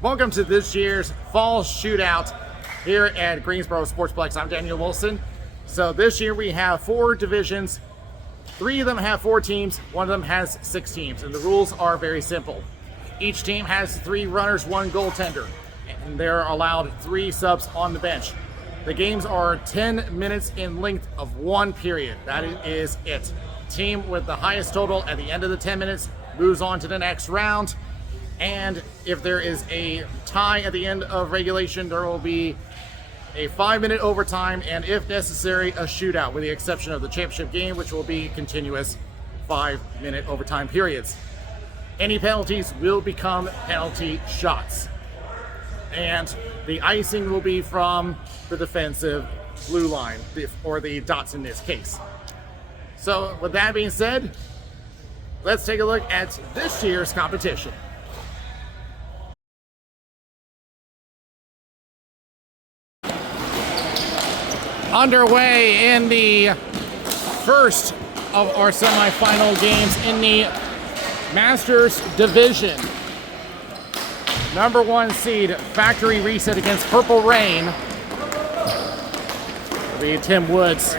Welcome to this year's Fall Shootout here at Greensboro Sportsplex. I'm Daniel Wilson. So this year we have 4 divisions. 3 of them have 4 teams, 1 of them has 6 teams, and the rules are very simple. Each team has 3 runners, 1 goaltender, and they're allowed 3 subs on the bench. The games are 10 minutes in length of 1 period. That is it. Team with the highest total at the end of the 10 minutes moves on to the next round. And if there is a tie at the end of regulation, there will be a 5-minute overtime, and if necessary, a shootout, with the exception of the championship game, which will be continuous 5-minute overtime periods. Any penalties will become penalty shots. And the icing will be from the defensive blue line, or the dots in this case. So with that being said, let's take a look at this year's competition. Underway in the first of our semifinal games in the Masters Division. Number 1 seed, Factory Reset against Purple Rain. It'll be Tim Woods.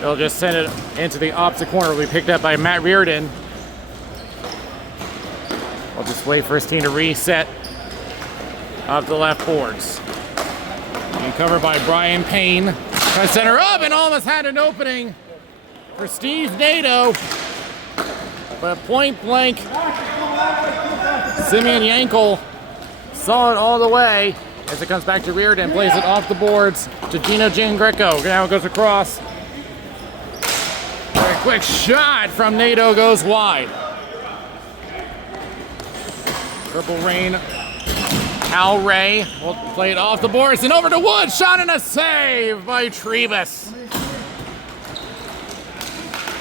They'll just send it into the opposite corner. It'll be picked up by Matt Reardon. We'll just wait for his team to reset up the left boards. And covered by Brian Payne. Try to center up and almost had an opening for Steve Nato. But point blank, Simeon Yankel saw it all the way as it comes back to Reardon, plays it off the boards to Gino Giangreco. Now it goes across. Very quick shot from Nato goes wide. Purple Rain. Al Ray will play it off the boards and over to Woods. Shot and a save by Trebus.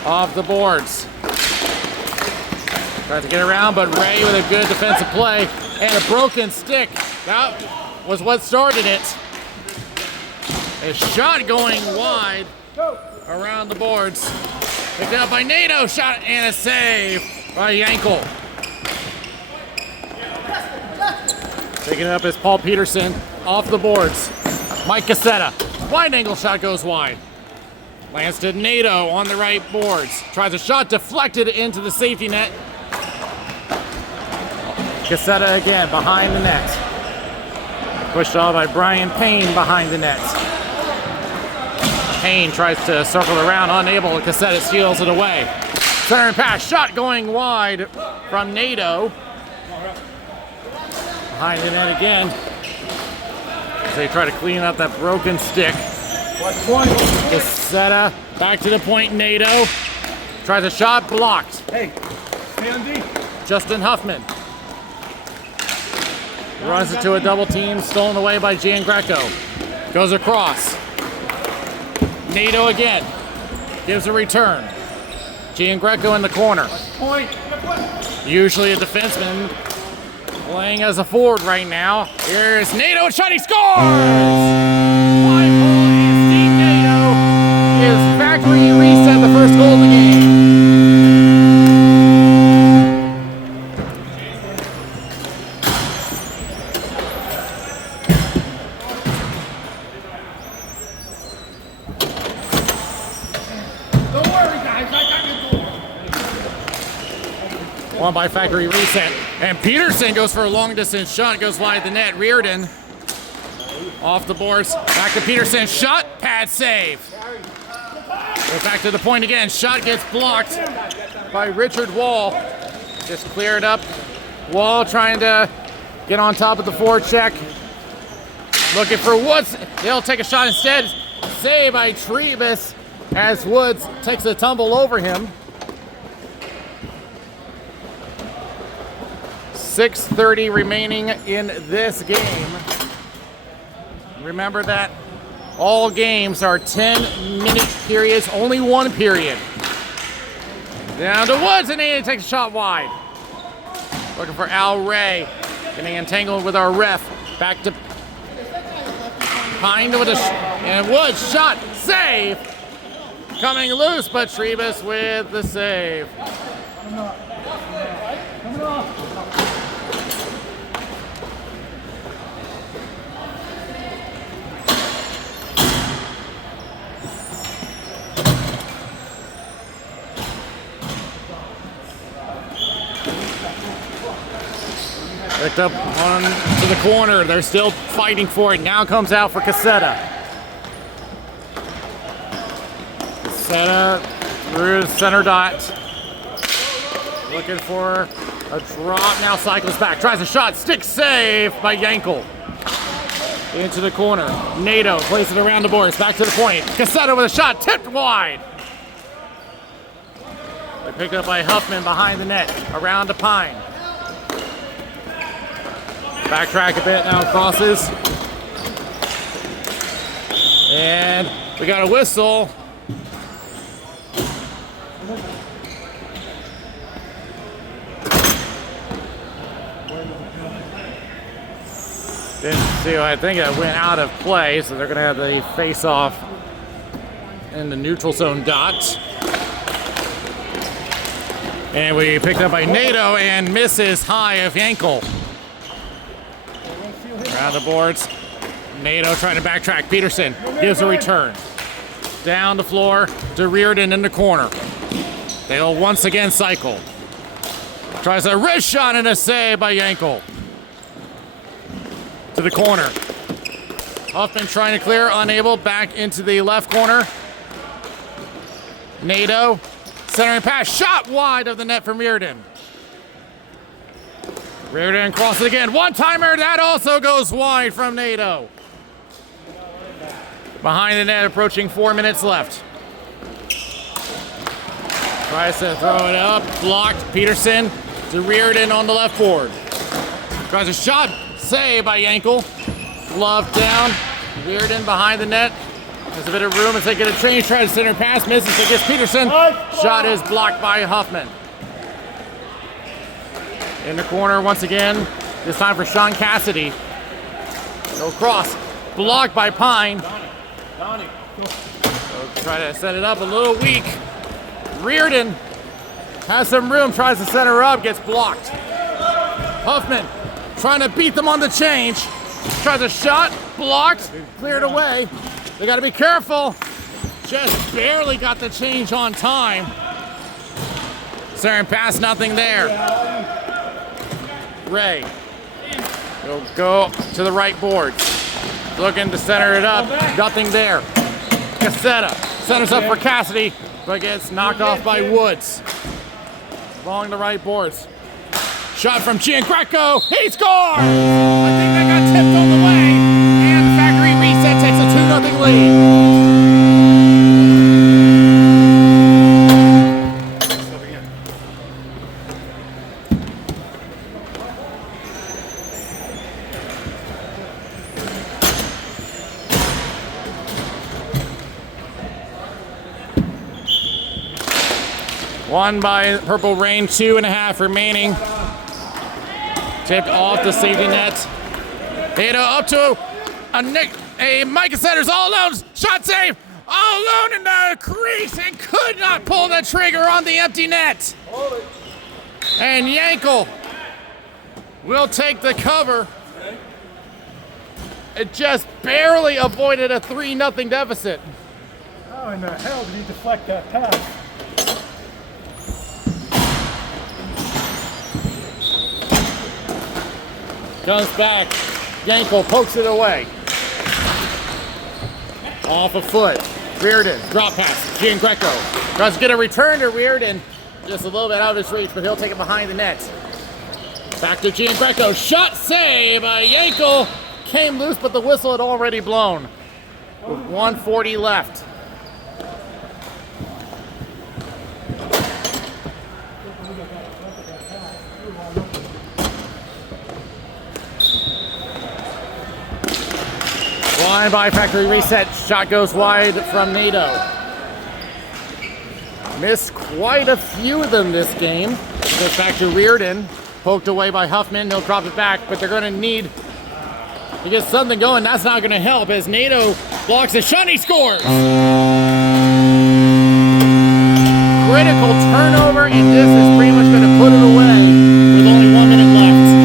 Off the boards. Tries to get around, but Ray with a good defensive play and a broken stick. That was what started it. A shot going wide around the boards. Picked up by Nato. Shot and a save by Yankel. Picking it up is Paul Peterson off the boards. Mike Cassetta. Wide angle shot goes wide. Lands to Nato on the right boards. Tries a shot deflected into the safety net. Cassetta again behind the net. Pushed off by Brian Payne behind the net. Payne tries to circle around, unable. Cassetta steals it away. Center and pass. Shot going wide from Nato. Behind the net again as they try to clean up that broken stick. Cassetta back to the point. Nato tries a shot, blocked. Hey, stay on D. Justin Huffman runs into a double team, stolen away by Giangreco. Goes across. Nato again gives a return. Giangreco in the corner. Usually a defenseman, playing as a forward right now. Here's Nato, shot, he scores! 5-0, and Steve Nato is Factory Reset the first goal of the game. Don't worry, guys, I got you. One by Factory Reset. And Peterson goes for a long distance shot, goes wide the net. Reardon off the boards. Back to Peterson. Shot, pad save. Goes back to the point again. Shot gets blocked by Richard Wall. Just cleared up. Wall trying to get on top of the forecheck. Looking for Woods. He'll take a shot instead. Save by Trebus as Woods takes a tumble over him. 6:30 remaining in this game. Remember that all games are 10-minute periods, only 1 period. Down to Woods, and he takes a shot wide. Looking for Al Ray, getting entangled with our ref. Back to Pine with and Woods, shot, save. Coming loose, but Trebus with the save. Picked up one to the corner. They're still fighting for it. Now comes out for Cassetta. Cassetta through the center dot. Looking for a drop. Now cycles back. Tries a shot. Stick save by Yankel. Into the corner. Nato plays it around the boards. Back to the point. Cassetta with a shot. Tipped wide. They picked up by Huffman behind the net. Around to Pine. Backtrack a bit. Now crosses. And we got a whistle. Didn't see, I think it went out of play, so they're going to have the face-off in the neutral zone dot. And we picked up by Nato and misses high of Yankel. Around the boards. Nato trying to backtrack. Peterson gives a return. Down the floor to Reardon in the corner. They'll once again cycle. Tries a wrist shot and a save by Yankel. To the corner. Huffman trying to clear, unable. Back into the left corner. Nato. Centering pass. Shot wide of the net from Reardon. Reardon crosses again. One-timer. That also goes wide from Nato. Behind the net, approaching 4 minutes left. Tries to throw it up. Blocked. Peterson to Reardon on the left board. Tries a shot. Save by Yankel. Glove down. Reardon behind the net. There's a bit of room as they get a change. Tries to center pass. Misses against Peterson. Shot is blocked by Huffman. In the corner once again. This time for Sean Cassidy. No cross. Blocked by Pine. So try to set it up a little weak. Reardon has some room. Tries to set her up. Gets blocked. Huffman trying to beat them on the change. Tries a shot, blocked, cleared away. They got to be careful. Just barely got the change on time. Saren pass, nothing there. Ray will go to the right board. Looking to center it up, nothing there. Cassetta centers up for Cassidy, but gets knocked off by Woods. Along the right boards. Shot from Giangreco. He scores! I think that got tipped on the way. And the factory reset takes a 2-0 lead. Won by Purple Rain, 2.5 remaining. Tipped off the safety net. Nato up to a Micah Centers all alone. Shot save. All alone in the crease and could not pull the trigger on the empty net. And Yankel will take the cover. It just barely avoided a 3-0 deficit. How in the hell did he deflect that pass? Comes back. Yankel pokes it away. Off a foot. Reardon. Drop pass. Giangreco. Tries to get a return to Reardon. Just a little bit out of his reach, but he'll take it behind the net. Back to Giangreco. Shot save by Yankel. Came loose, but the whistle had already blown. With 1:40 left. Line by factory reset. Shot goes wide from Nato. Missed quite a few of them this game. Goes back to Reardon. Poked away by Huffman. They'll drop it back, but they're going to need to get something going. That's not going to help as Nato blocks a shot. He scores. Critical turnover, and this is pretty much going to put it away with only 1 minute left.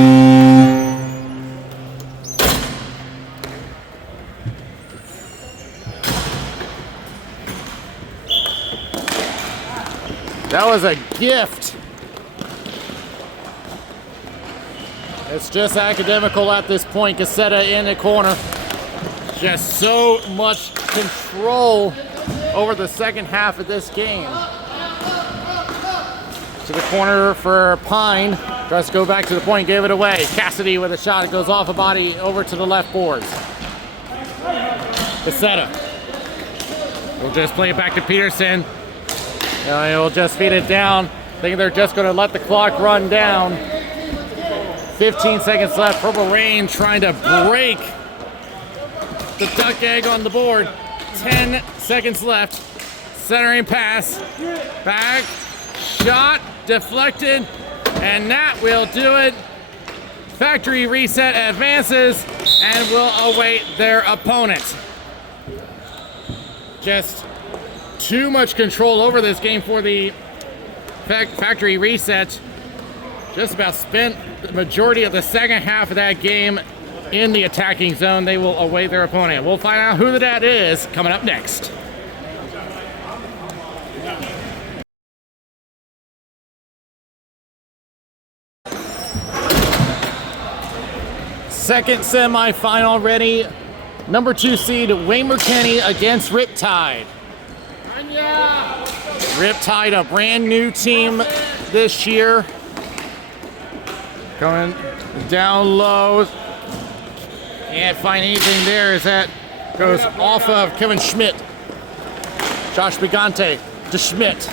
That was a gift It's just academical at this point. Cassetta in the corner. Just so much control over the second half of this game. To the corner for Pine. Tries to go back to the point, gave it away. Cassidy with a shot. It goes off a body over to the left boards. Cassetta. We'll just play it back to Peterson. He'll just feed it down. Thinking they're just going to let the clock run down. 15 seconds left. Purple Rain trying to break the duck egg on the board. 10 seconds left. Centering pass. Back. Shot. Deflected. And that will do it. Factory Reset advances and will await their opponent. Just too much control over this game for the Factory Reset. Just about spent the majority of the second half of that game in the attacking zone. They will await their opponent. We'll find out who that is coming up next. Second semifinal ready. Number 2 seed Wayne McKinney against Riptide. Riptide, a brand new team this year. Going down low. Can't find anything there as that goes off of Kevin Schmidt. Josh Bigante to Schmidt.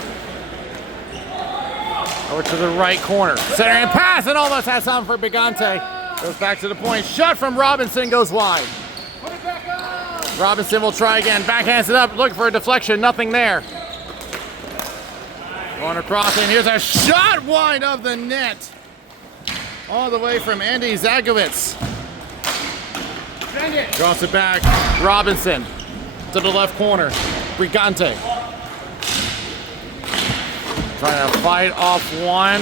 Over to the right corner. Center and pass, and almost has time for Bigante. Goes back to the point. Shot from Robinson goes wide. Robinson will try again. Backhands it up. Looking for a deflection. Nothing there. Going across, and here's a shot wide of the net. All the way from Andy Zagowitz. Draws it back. Robinson to the left corner. Brigante. Trying to fight off one.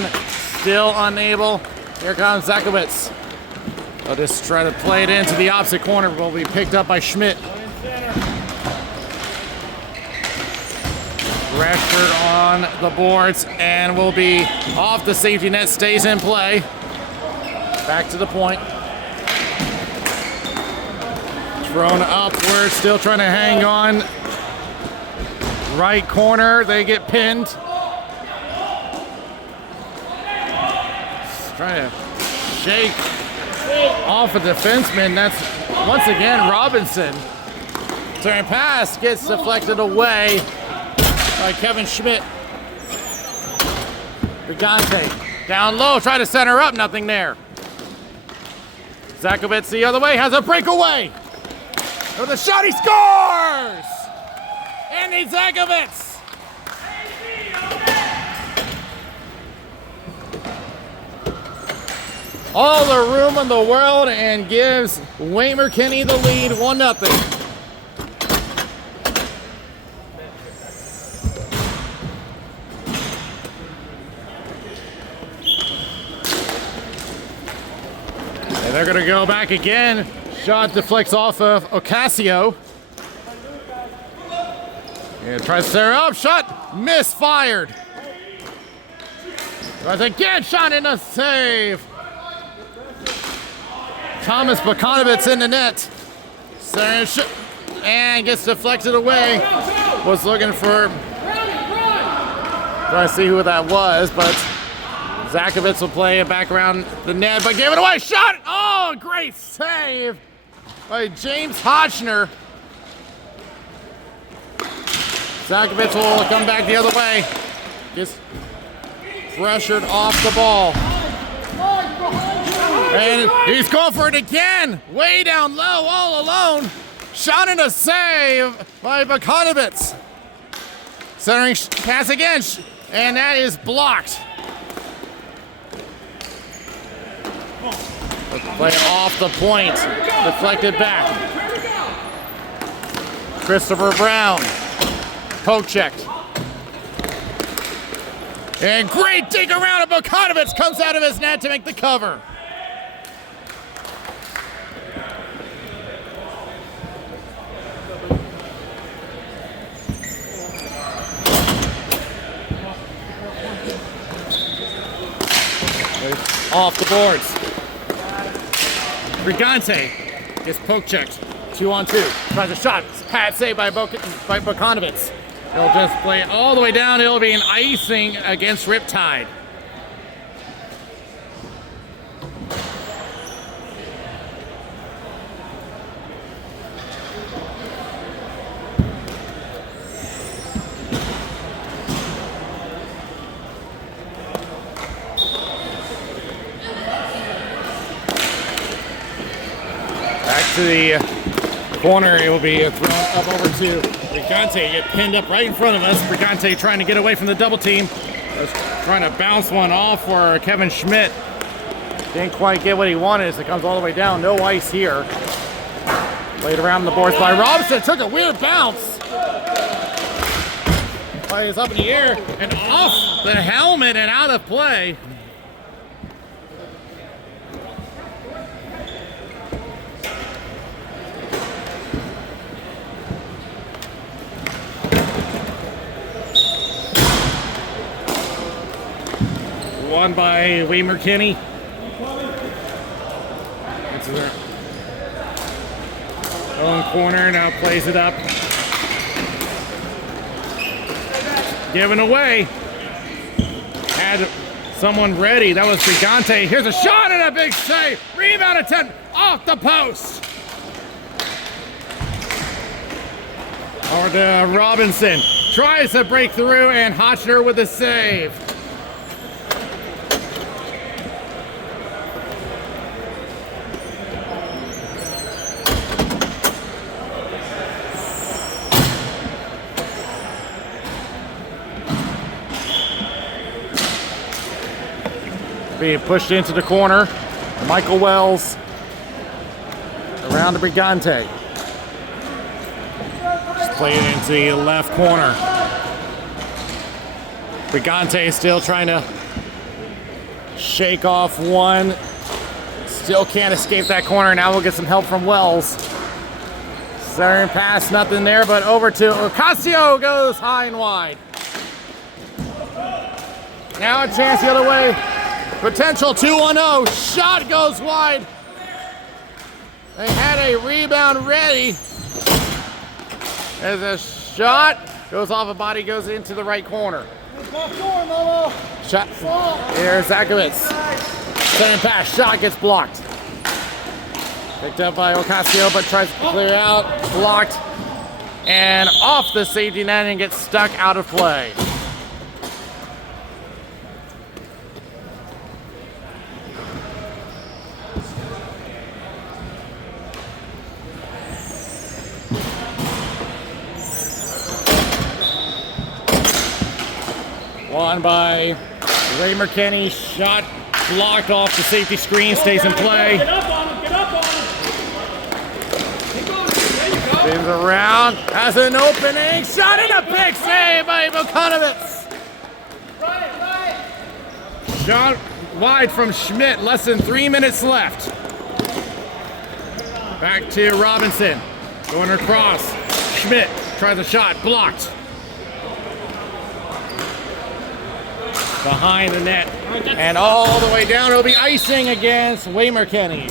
Still unable. Here comes Zagowitz. They'll just try to play it into the opposite corner. Will be picked up by Schmidt. Pressured on the boards and will be off the safety net. Stays in play. Back to the point. Thrown upward. Still trying to hang on. Right corner. They get pinned. Trying to shake off a defenseman. That's once again Robinson. Turn pass gets deflected away by Kevin Schmidt. Brigante down low, try to center up, nothing there. Zagowitz the other way, has a breakaway. With a shot, he scores! Andy Zagowitz! All the room in the world and gives Wayne McKinney the lead, 1-0. And they're going to go back again. Shot deflects off of Ocasio. And tries to center up. Shot misfired. Tries again. Shot in a save. Thomas Bakanovitz in the net. And gets deflected away. Was looking for... Trying to see who that was, but Zagowitz will play it back around the net, but gave it away. Shot! Oh, great save by James Hodgner. Zagowitz will come back the other way. Gets pressured off the ball. And he's going for it again. Way down low, all alone. Shot and a save by Bakanovitz. Centering pass again, and that is blocked. Play off the point. Deflected back. Christopher Brown. Poke checked. And great dig around, and Bakanovitz comes out of his net to make the cover. Off the boards. Brigante gets poke checked. 2-on-2. Tries a shot. Pad save by Bokanovitz. He'll just play it all the way down. It'll be an icing against Riptide. Back to the corner, it will be thrown up over to Brigante. Get pinned up right in front of us. Brigante trying to get away from the double team. Was trying to bounce one off for Kevin Schmidt. Didn't quite get what he wanted as it comes all the way down. No ice here. Played around the boards by Robinson. Took a weird bounce. Play is up in the air and off the helmet and out of play. Won by Weimer Kinney. It's their own corner, now plays it up. Given away. Had someone ready. That was Brigante. Here's a shot and a big save. Rebound attempt off the post. Over to Robinson. Tries to break through and Hotchner with a save. Being pushed into the corner. Michael Wells around to Brigante. Just played it into the left corner. Brigante still trying to shake off one. Still can't escape that corner. Now we'll get some help from Wells. Centering pass, nothing there, but over to Ocasio, goes high and wide. Now a chance the other way. Potential 2-1-0. Shot goes wide. They had a rebound ready. As a shot goes off a body, goes into the right corner. Shot. Here's Zakovitz. Same pass. Shot gets blocked. Picked up by Ocasio, but tries to clear out. Blocked. And off the safety net and gets stuck out of play. Won by Ray McKinney. Shot blocked off the safety screen. Stays in play. Get up on him. Get up on him. There you go. Spins around. Has an opening. Shot and a big save by Bokanovitz. Right. Shot wide from Schmidt. Less than 3 minutes left. Back to Robinson. Going across. Schmidt tries a shot. Blocked. Behind the net and all the way down. It'll be icing against Weimer Kenny.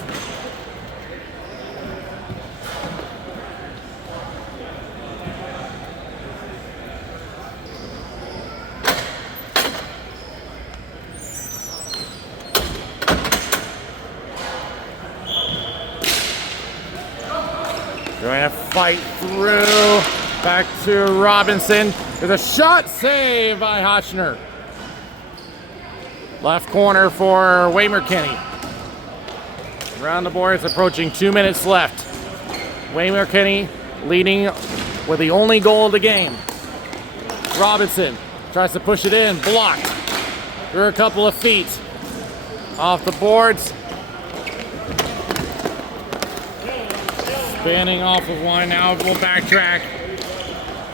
Going to fight through. Back to Robinson. There's a shot save by Hotchner. Left corner for Weimer Kinney. Around the boards, approaching 2 minutes left. Weimer Kinney leading with the only goal of the game. Robinson tries to push it in, blocked. Through a couple of feet. Off the boards. Spanning off of one, now we'll backtrack.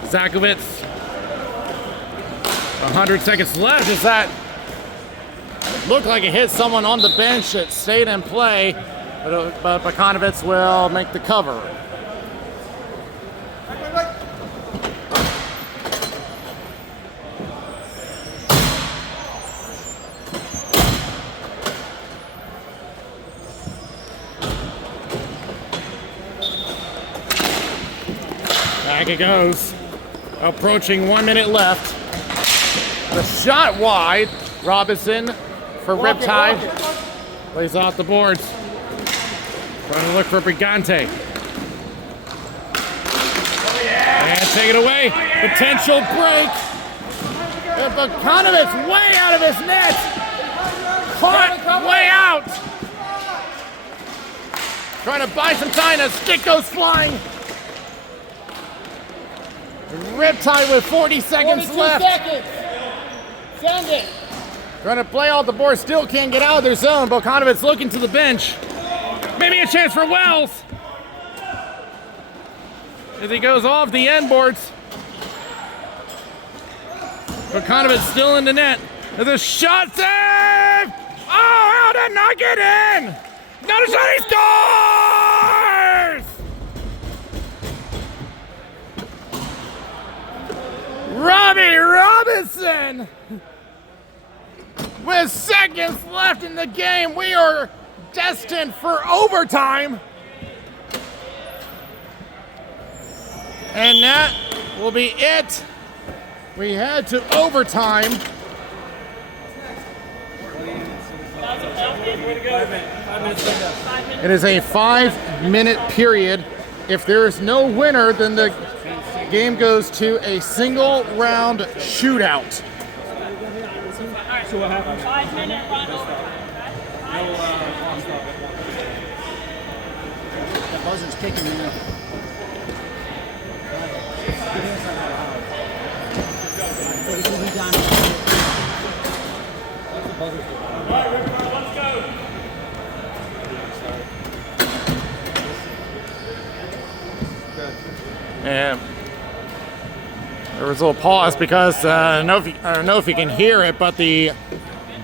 Zakovitz. 100 seconds left. Is that? Looked like it hit someone on the bench. It stayed in play, but Bokanovitz will make the cover. Back it goes. Approaching 1 minute left. The shot wide. Robinson for Riptide. Plays off the boards. Trying to look for Brigante. And take it away. Potential break. Bogdanovic's way out of his net. Caught way out. Trying to buy some time. A stick goes flying. Riptide with 40 seconds left. Seconds. Send it. Trying to play off the board. Still can't get out of their zone. Bogdanovic's looking to the bench. Maybe a chance for Wells. As he goes off the end boards. Bogdanovic's still in the net. There's a shot save! Oh, how did not get in? Another shot, he scores! Robbie Robinson! With seconds left in the game, we are destined for overtime. And that will be it. We head to overtime. It is a 5-minute period. If there is no winner, then the game goes to a single round shootout. So what happens? 5-minute run overtime. The buzzer's kicking in. Let's go. And there was a little pause because I don't know if you can hear it, but the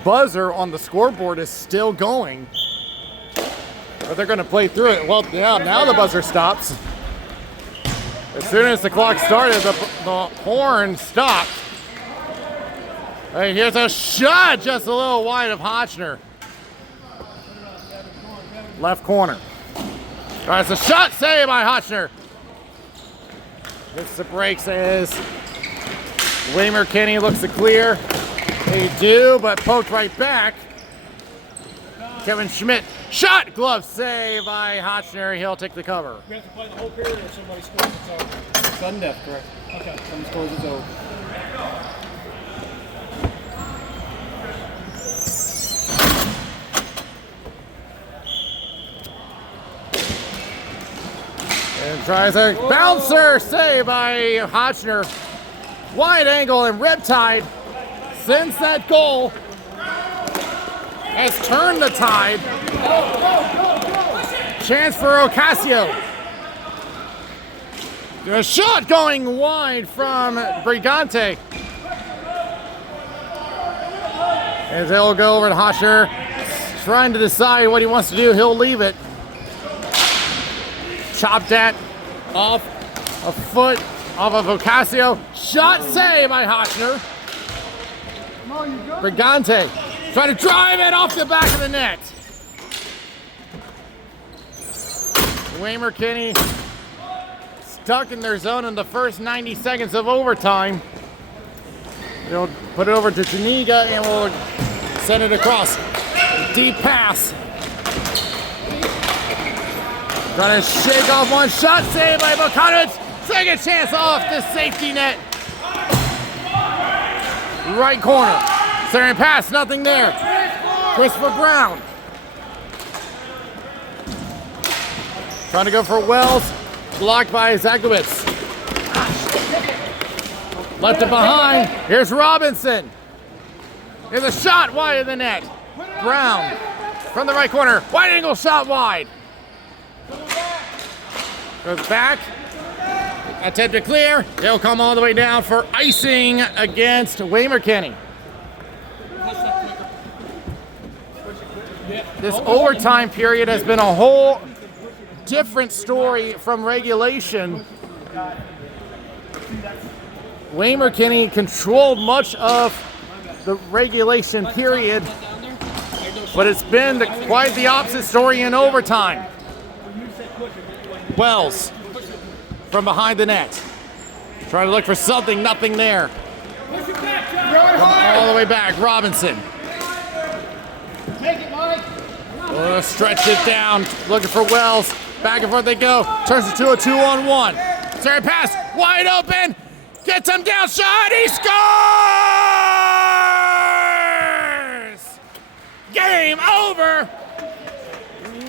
buzzer on the scoreboard is still going. But they're going to play through it. Well, yeah, now the buzzer stops. As soon as the clock started, the horn stopped. Hey, here's a shot, just a little wide of Hotchner. Left corner. All right, it's a shot saved by Hotchner. Gets the break, says Waymer Kenny looks to clear. They do, but poked right back. Kevin Schmidt, shot, glove save by Hotchner. He'll take the cover. We have to play the whole period if somebody scores, it's over. Sudden death, correct? Okay, someone scores, it's over. And tries a bouncer save by Hotchner. Wide angle and Riptide, since that goal, has turned the tide. Chance for Ocasio. A shot going wide from Brigante. As he'll go over to Hotchner, trying to decide what he wants to do. He'll leave it. Chopped at off a foot off of Ocasio. Shot save by Hotchner. Brigante trying to drive it off the back of the net. Waymer Kenny stuck in their zone in the first 90 seconds of overtime. They'll put it over to Janiga and we'll send it across. Deep pass. Trying to shake off one shot, saved by Bogdanovich. Second chance off the safety net. Right corner. Centering pass, nothing there. Christopher Brown. Trying to go for Wells. Blocked by Zakowicz. Left it behind. Here's Robinson. Here's a shot wide of the net. Brown from the right corner. Wide angle shot wide. Goes back. Attempt to clear. He'll come all the way down for icing against Waymer Kenny. This overtime period has been a whole different story from regulation. Waymer Kenny controlled much of the regulation period, but it's been quite the opposite story in overtime. Wells from behind the net. Trying to look for something, nothing there. Push it back, John. All the way back, Robinson. Take it, Mike. Stretch it down, looking for Wells. Back and forth they go. Turns it to a 2-on-1. Sorry, pass, wide open. Gets him down, shot, he scores! Game over.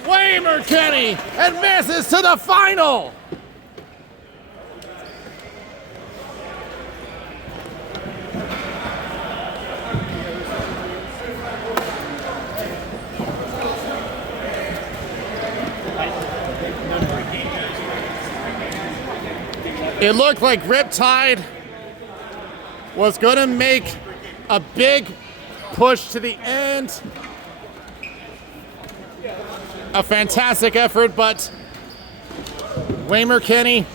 Waymer Kenny advances to the final. It looked like Riptide was going to make a big push to the end. A fantastic effort, but Waymer Kenny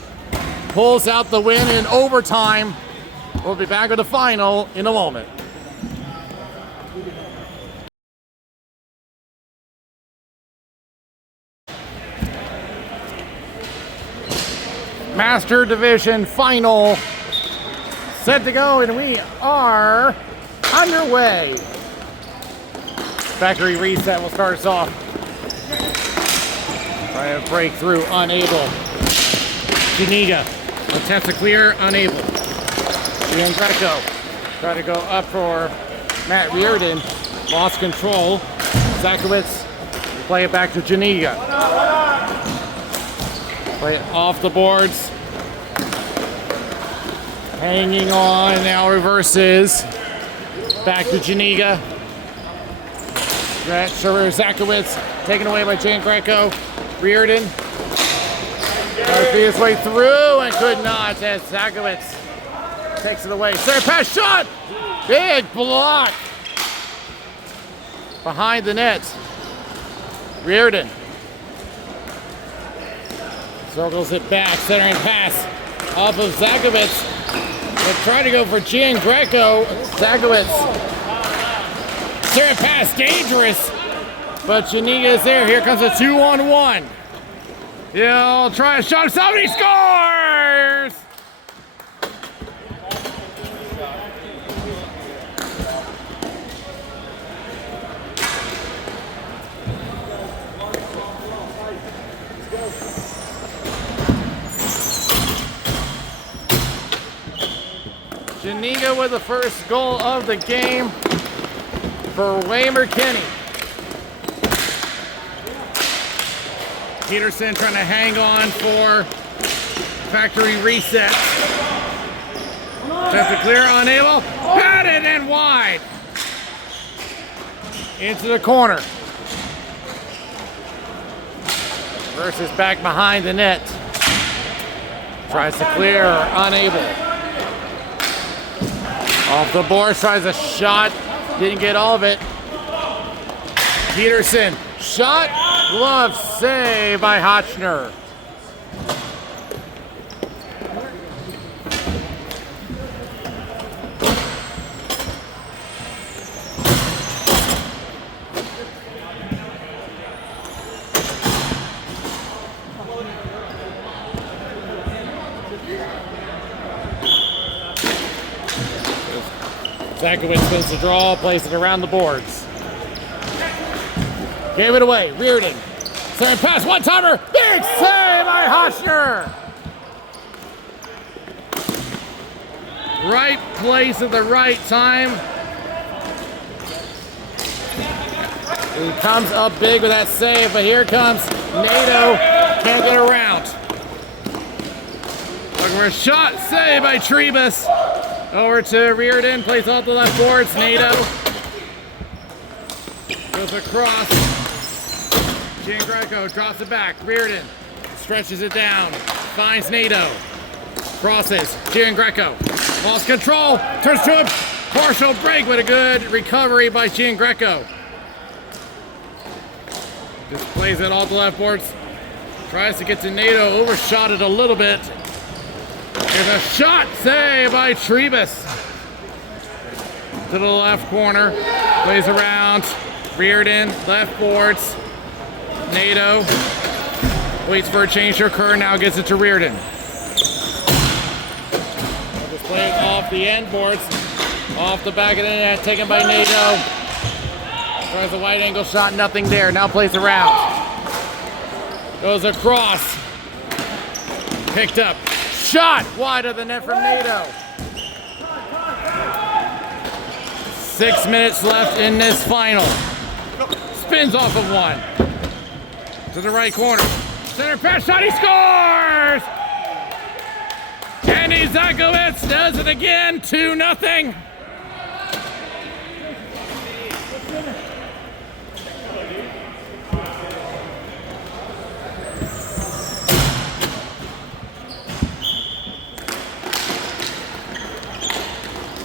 pulls out the win in overtime. We'll be back with the final in a moment. Master Division final set to go, and we are underway. Factory reset will start us off. Try to break through, unable. Janiga attempts to clear, unable. Greco try to go up for Matt Reardon, lost control. Zakowicz play it back to Janiga. Play it off the boards. Hanging on, now reverses. Back to Janiga. Zakowicz taken away by Jan Greco. Reardon trying to beat his way through and could not as Zakowicz takes it away. Center pass shot! Big block behind the net. Reardon circles it back, centering pass off of Zakowicz. They're trying to go for Gian Greco. Zakowicz. Center pass, dangerous. But Janiga is there. Here comes a 2-on-1. He'll try a shot. Somebody scores! Janiga with the first goal of the game for Waymer Kenny. Peterson trying to hang on for factory reset. Attempt to clear, unable. Batted and wide. Into the corner. Versus back behind the net. Tries to clear, unable. Off the board, tries a shot. Didn't get all of it. Peterson, shot, glove save by Hotchner. Zakowicz spins the draw, plays it around the boards. Gave it away, Reardon. Center pass, one-timer, big save by Hotchner. Right place at the right time. He comes up big with that save, but here comes NATO, can't get around. Looking for a shot, save by Trebus. Over to Reardon, plays off the left boards, NATO. Goes across. Gian Greco drops it back. Reardon stretches it down. Finds NATO. Crosses. Gian Greco. Lost control. Turns to a partial break, but a good recovery by Gian Greco. Just plays it off the left boards. Tries to get to NATO. Overshot it a little bit. There's a shot save by Trebus. To the left corner. Plays around. Reardon, left boards. NATO. Waits for a change to occur. Now gets it to Reardon. off the end boards. Off the back of the net, taken by NATO. Tries a wide angle shot, nothing there. Now plays around. Goes across. Picked up. Shot wide of the net from NATO. 6 minutes left in this final. Spins off of one. To the right corner. Center pass shot, he scores! Andy Zakowicz does it again, 2-0.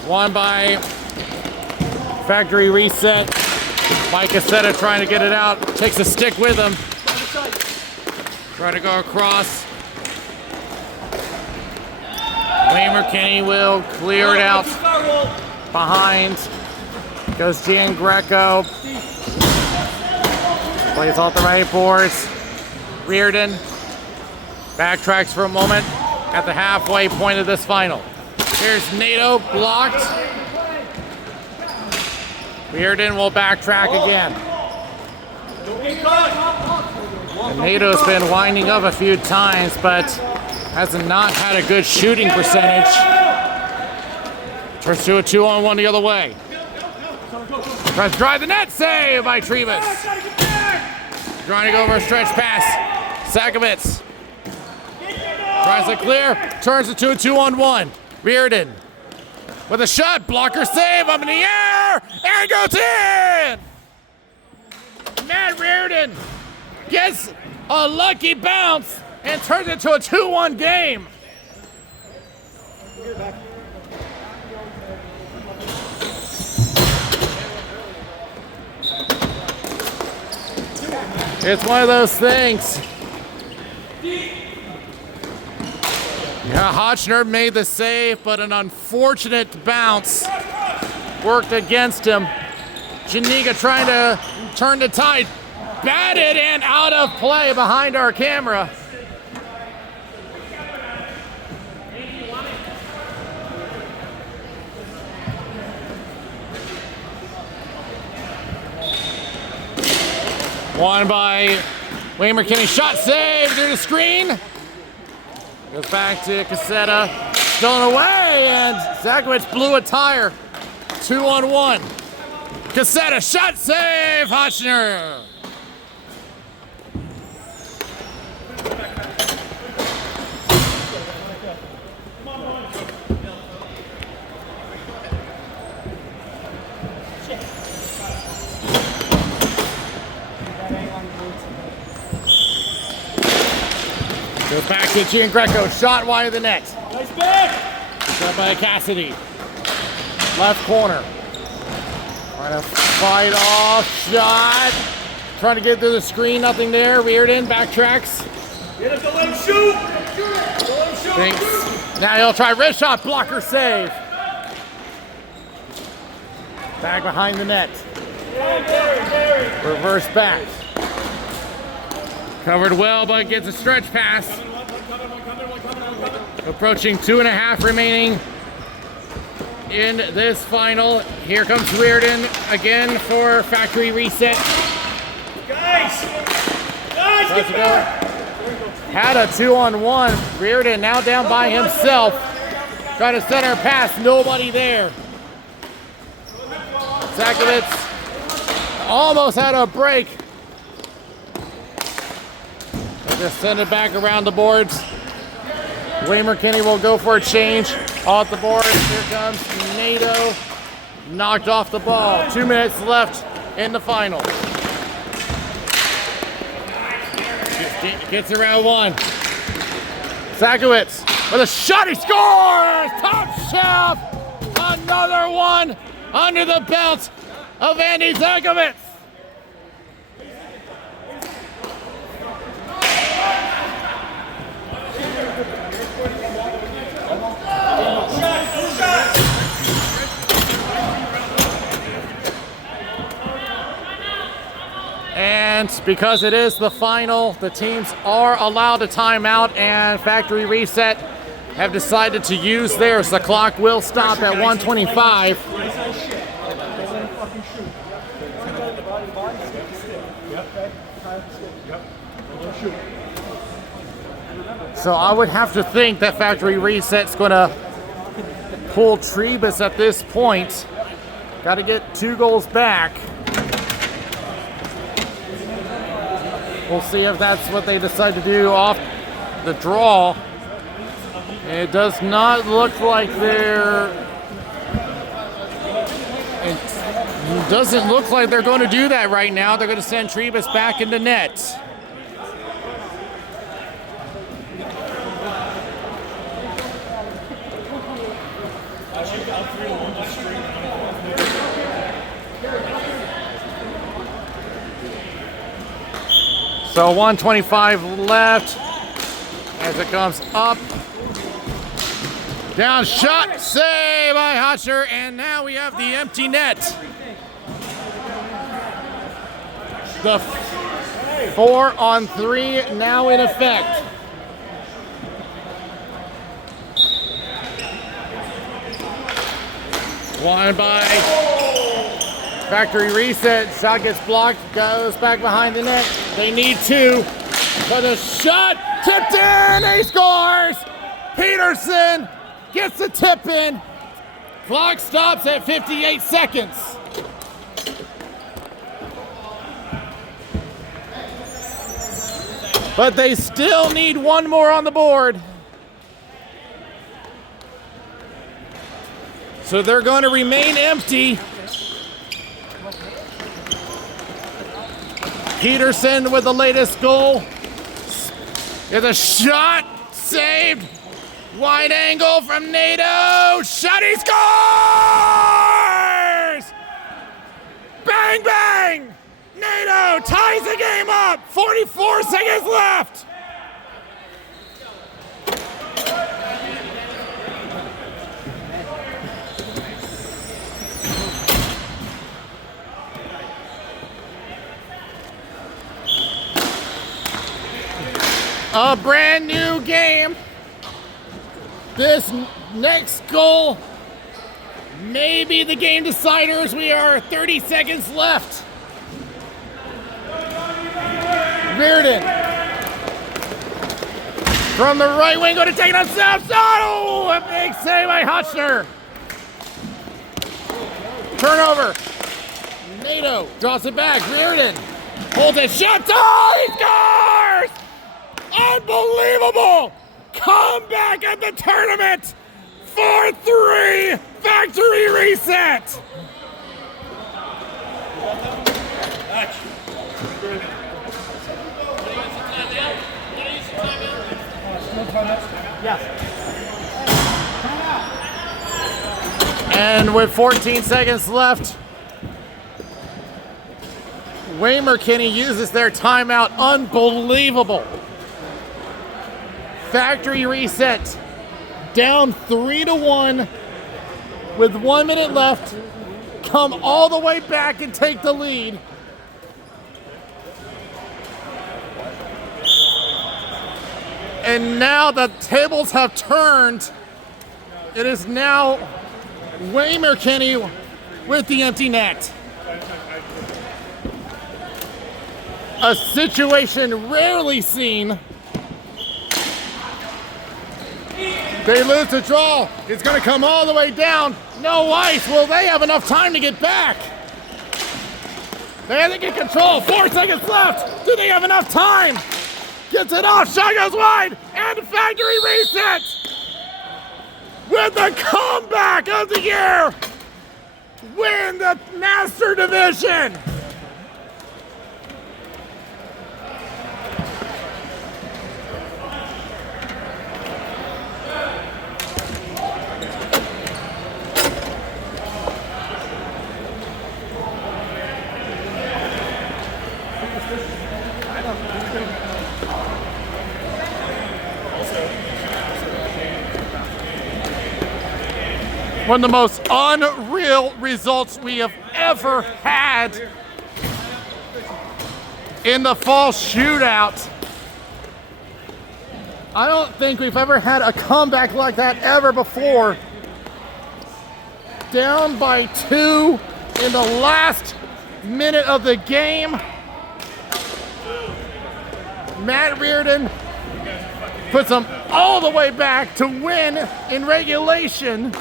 Won by Factory Reset. By Cassetta trying to get it out. Takes a stick with him. Try to go across. Waymer Kenny will clear it out. Behind goes Gian Greco. Plays off the right boards. Reardon backtracks for a moment at the halfway point of this final. Here's NATO blocked. Reardon will backtrack again. And NATO's been winding up a few times, but has not had a good shooting percentage. Turns to a 2-on-1 the other way. Tries to drive the net, save by Tribus. Trying to go over a stretch pass. Zakowicz tries to clear, turns it to a 2-on-1. Reardon with a shot, blocker save, up in the air, and goes in! Matt Reardon gets a lucky bounce and turns it to a 2-1 game. It's one of those things. Yeah, Hotchner made the save, but an unfortunate bounce worked against him. Janiga trying to turn the tide. Batted and out of play behind our camera. Won by Waymer Kenny. Shot saved through the screen. Goes back to Cassetta. Stolen away, and Zakowicz blew a tire. 2-on-1. Cassetta, shot save, Hotchner. Goes back to Gian Greco, shot wide of the net. Nice back! Shot by Cassidy. Left corner. Trying to fight off, shot. Trying to get through the screen, nothing there. Reardon, backtracks. Get him to let him shoot! Let him shoot! Thinks. Now he'll try wrist shot, blocker save. Back behind the net. Reverse back. Covered well, but gets a stretch pass. Approaching 2.5 remaining in this final. Here comes Reardon again for Factory Reset. Guys, get back! Had a 2-on-1. Reardon now down by himself. Trying to center pass, nobody there. Zakowicz almost had a break. Just send it back around the boards. Waymer Kenny will go for a change off the board. Here comes NATO. Knocked off the ball. 2 minutes left in the final. Gets around one. Zakowicz with a shot. He scores! Top shelf. Another one under the belt of Andy Zakowicz. And because it is the final, the teams are allowed a timeout, and Factory Reset have decided to use theirs. The clock will stop at 125. So I would have to think that factory reset's going to pull Trebus at this point. Got to get 2 goals back. We'll see if that's what they decide to do off the draw. It does not look like it doesn't look like they're going to do that right now. They're going to send Trebus back into net. So 125 left as it comes up. Down shot, save by Hotcher, and now we have the empty net. The 4-on-3 now in effect. One by factory reset. Shot gets blocked, goes back behind the net. They need 2. For the shot, tipped in, he scores! Peterson gets the tip in. Clock stops at 58 seconds. But they still need 1 more on the board. So they're going to remain empty. Peterson with the latest goal. There's a shot, saved. Wide angle from NATO. Shot, he scores! Bang, bang! NATO ties the game up. 44 seconds left. A brand new game. This next goal may be the game deciders. We are 30 seconds left. Reardon from the right wing, going to take it on South. Oh, a big save by Hutchner. Turnover. NATO draws it back. Reardon holds it. Shot. Oh, he scores! Unbelievable comeback at the tournament. 4-3 factory reset. And with 14 seconds left, Wayne McKinney uses their timeout. Unbelievable. Factory reset. Down 3-1 with 1 minute left. Come all the way back and take the lead. And now the tables have turned. It is now Wayne McKinney with the empty net. A situation rarely seen. They lose the draw. It's going to come all the way down. No ice. Will they have enough time to get back? They have to get control. 4 seconds left. Do they have enough time? Gets it off. Shot goes wide. And factory reset. With the comeback of the year. Win the Master Division. One of the most unreal results we have ever had in the fall shootout. I don't think we've ever had a comeback like that ever before. Down by 2 in the last minute of the game. Matt Reardon puts them all the way back to win in regulation.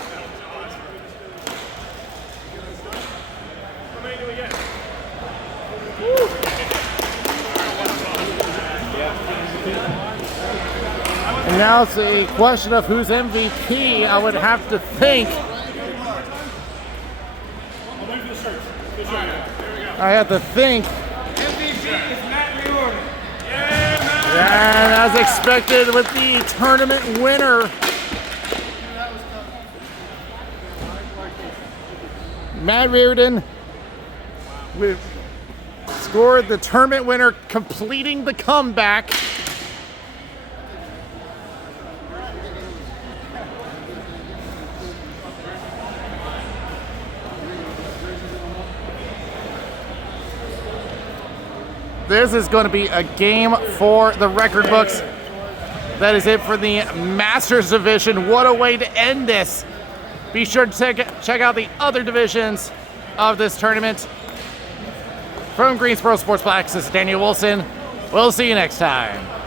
And now it's a question of who's MVP. I would have to think. I have to think. MVP is Matt Reardon. And as expected with the tournament winner, Matt Reardon scored the tournament winner, completing the comeback. This is going to be a game for the record books. That is it for the Masters division. What a way to end this. Be sure to check out the other divisions of this tournament. From Greensboro Sportsplex, this is Daniel Wilson. We'll see you next time.